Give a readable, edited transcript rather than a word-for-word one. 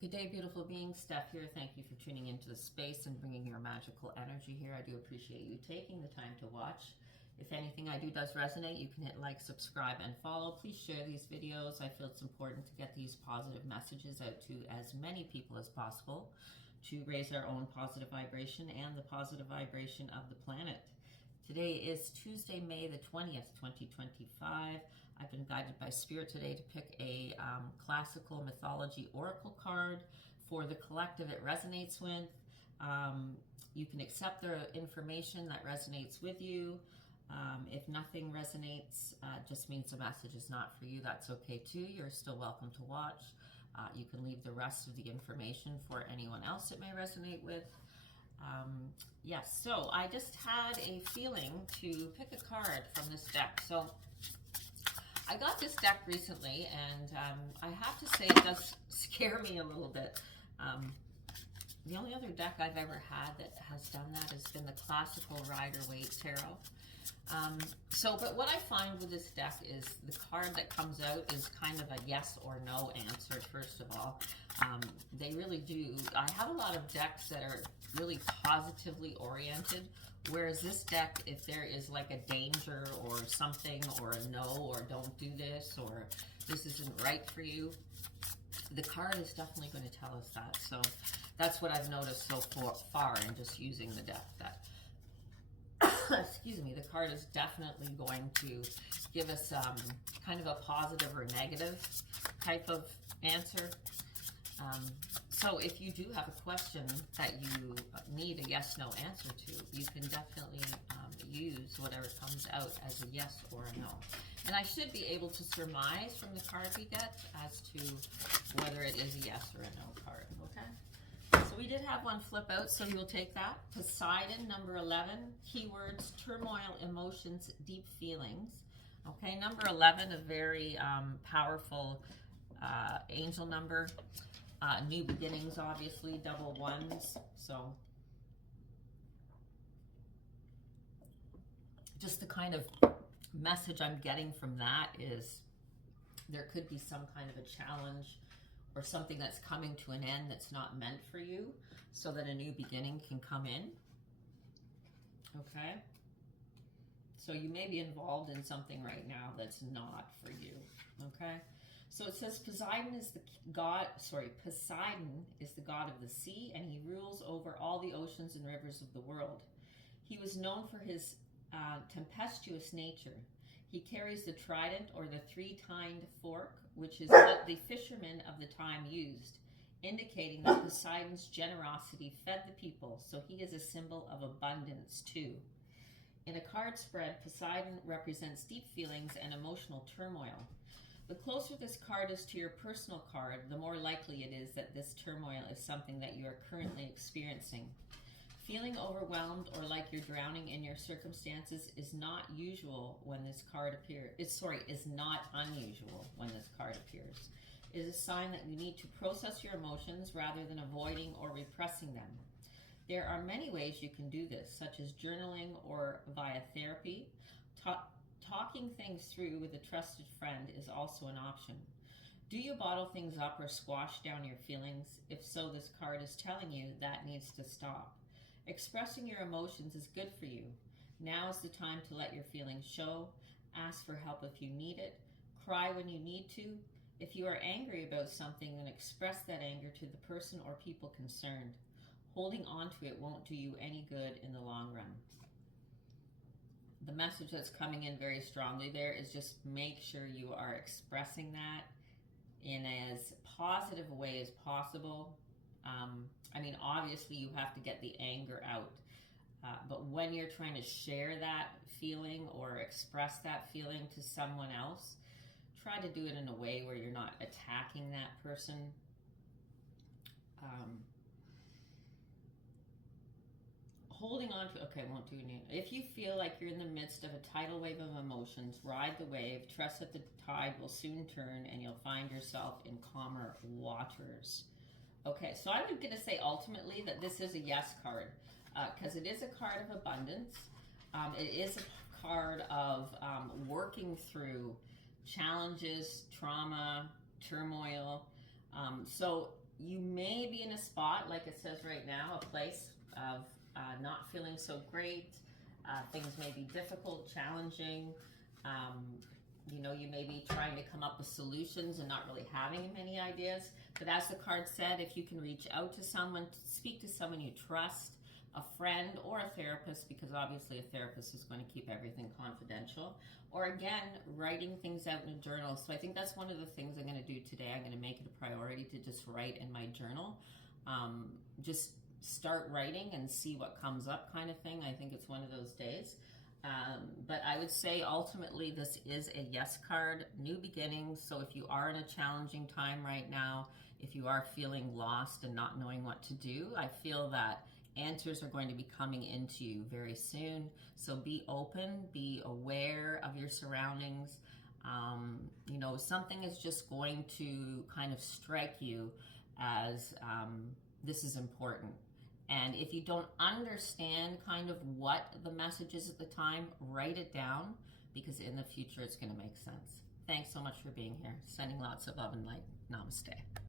Good day, beautiful beings. Steph here. Thank you for tuning into the space and bringing your magical energy here. I do appreciate you taking the time to watch. If anything I do does resonate, you can hit like, subscribe, and follow. Please share these videos. I feel it's important to get these positive messages out to as many people as possible to raise our own positive vibration and the positive vibration of the planet. Today is Tuesday, May the 20th, 2025. I've been guided by Spirit today to pick a classical mythology oracle card for the collective it resonates with. You can accept the information that resonates with you. If nothing resonates, just means the message is not for you. That's okay too. You're still welcome to watch. You can leave the rest of the information for anyone else it may resonate with. Yes, so I just had a feeling to pick a card from this deck. So I got this deck recently, and I have to say it does scare me a little bit. The only other deck I've ever had that has done that has been the classical Rider-Waite Tarot. But what I find with this deck is the card that comes out is kind of a yes or no answer, first of all. They really do. I have a lot of decks that are really positively oriented, whereas this deck, if there is like a danger or something, or a no, or don't do this, or this isn't right for you, the card is definitely going to tell us that. So that's what I've noticed so far in just using the deck, that excuse me, the card is definitely going to give us kind of a positive or negative type of answer. So if you do have a question that you need a yes-no answer to, you can definitely use whatever comes out as a yes or a no. And I should be able to surmise from the card we get as to whether it is a yes or a no card, okay? So we did have one flip out, so you'll take that. Poseidon, number 11, keywords, turmoil, emotions, deep feelings. Okay, number 11, a very powerful angel number. New beginnings, obviously, double ones. So just the kind of message I'm getting from that is there could be some kind of a challenge or something that's coming to an end that's not meant for you, so that a new beginning can come in. Okay? So you may be involved in something right now that's not for you. Okay? So it says Poseidon is the god of the sea, and he rules over all the oceans and rivers of the world. He was known for his tempestuous nature. He carries the trident, or the three-tined fork, which is what the fishermen of the time used, indicating that Poseidon's generosity fed the people, so he is a symbol of abundance too. In a card spread, Poseidon represents deep feelings and emotional turmoil. The closer this card is to your personal card, the more likely it is that this turmoil is something that you are currently experiencing. Feeling overwhelmed or like you're drowning in your circumstances is not usual when this card appears. Is not unusual when this card appears. It is a sign that you need to process your emotions rather than avoiding or repressing them. There are many ways you can do this, such as journaling or via therapy. Talking things through with a trusted friend is also an option. Do you bottle things up or squash down your feelings? If so, this card is telling you that needs to stop. Expressing your emotions is good for you. Now is the time to let your feelings show. Ask for help if you need it. Cry when you need to. If you are angry about something, then express that anger to the person or people concerned. Holding on to it won't do you any good in the long run. The message that's coming in very strongly there is just make sure you are expressing that in as positive a way as possible. I mean, obviously you have to get the anger out, but when you're trying to share that feeling or express that feeling to someone else, try to do it in a way where you're not attacking that person. Holding on to, okay, won't do any. If you feel like you're in the midst of a tidal wave of emotions, ride the wave, trust that the tide will soon turn and you'll find yourself in calmer waters. Okay, so I'm going to say ultimately that this is a yes card, because it is a card of abundance. It is a card of working through challenges, trauma, turmoil. So you may be in a spot, like it says right now, a place of not feeling so great. Things may be difficult, challenging. You know, you may be trying to come up with solutions and not really having many ideas. But as the card said, if you can reach out to someone, speak to someone you trust, a friend or a therapist, because obviously a therapist is going to keep everything confidential. Or again, writing things out in a journal. So I think that's one of the things I'm going to do today. I'm going to make it a priority to just write in my journal. Just start writing and see what comes up, kind of thing. I think it's one of those days. But I would say ultimately this is a yes card, new beginnings. So if you are in a challenging time right now, if you are feeling lost and not knowing what to do, I feel that answers are going to be coming into you very soon. So be open, be aware of your surroundings. You know, something is just going to kind of strike you as this is important. And if you don't understand kind of what the message is at the time, write it down, because in the future it's going to make sense. Thanks so much for being here. Sending lots of love and light. Namaste.